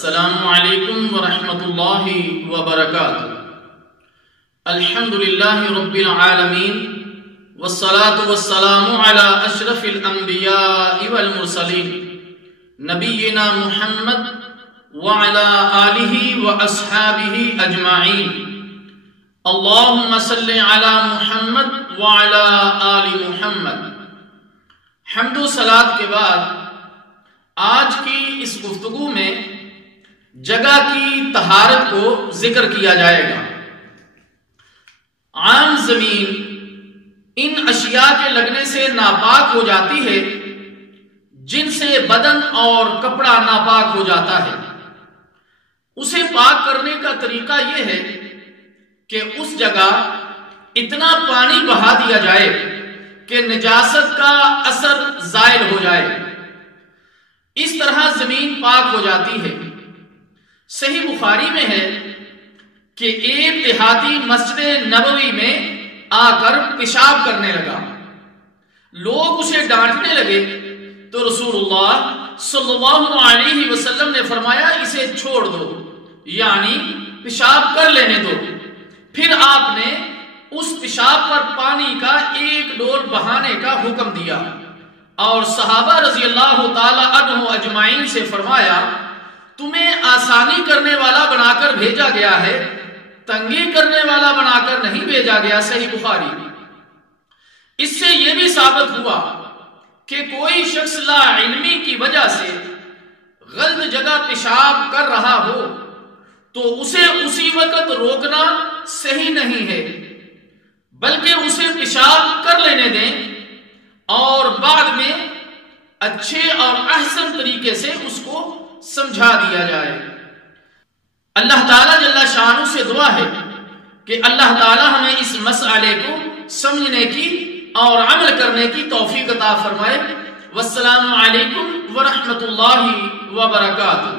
السلام علیکم ورحمۃ اللہ وبرکاتہ۔ الحمدللہ رب العالمین والصلاة والسلام علی اشرف الانبیاء والمرسلین نبینا محمد وعلی آلہ واصحابہ اجمعین۔ اللہم صل علی محمد وعلی آل محمد۔ حمد و صلاۃ کے بعد آج کی اس گفتگو میں جگہ کی طہارت کو ذکر کیا جائے گا۔ عام زمین ان اشیاء کے لگنے سے ناپاک ہو جاتی ہے جن سے بدن اور کپڑا ناپاک ہو جاتا ہے۔ اسے پاک کرنے کا طریقہ یہ ہے کہ اس جگہ اتنا پانی بہا دیا جائے کہ نجاست کا اثر زائل ہو جائے، اس طرح زمین پاک ہو جاتی ہے۔ صحیح بخاری میں ہے کہ ایک دیہاتی مسجد نبوی میں آ کر پیشاب کرنے لگا۔ لوگ اسے ڈانٹنے لگے تو رسول اللہ صلی اللہ علیہ وسلم نے فرمایا اسے چھوڑ دو، یعنی پیشاب کر لینے دو۔ پھر آپ نے اس پیشاب پر پانی کا ایک ڈول بہانے کا حکم دیا اور صحابہ رضی اللہ تعالی عنہ اجمعین سے فرمایا تمہیں آسانی کرنے والا بنا کر بھیجا گیا ہے، تنگی کرنے والا بنا کر نہیں بھیجا گیا۔ صحیح بخاری۔ اس سے یہ بھی ثابت ہوا کہ کوئی شخص لا علمی کی وجہ سے غلط جگہ پیشاب کر رہا ہو تو اسے اسی وقت روکنا صحیح نہیں ہے، بلکہ اسے پیشاب کر لینے دیں اور بعد میں اچھے اور احسن طریقے سے اس کو سمجھا دیا جائے۔ اللہ تعالیٰ جل شانہ سے دعا ہے کہ اللہ تعالیٰ ہمیں اس مسئلے کو سمجھنے کی اور عمل کرنے کی توفیق عطا فرمائے۔ والسلام علیکم ورحمۃ اللہ وبرکاتہ۔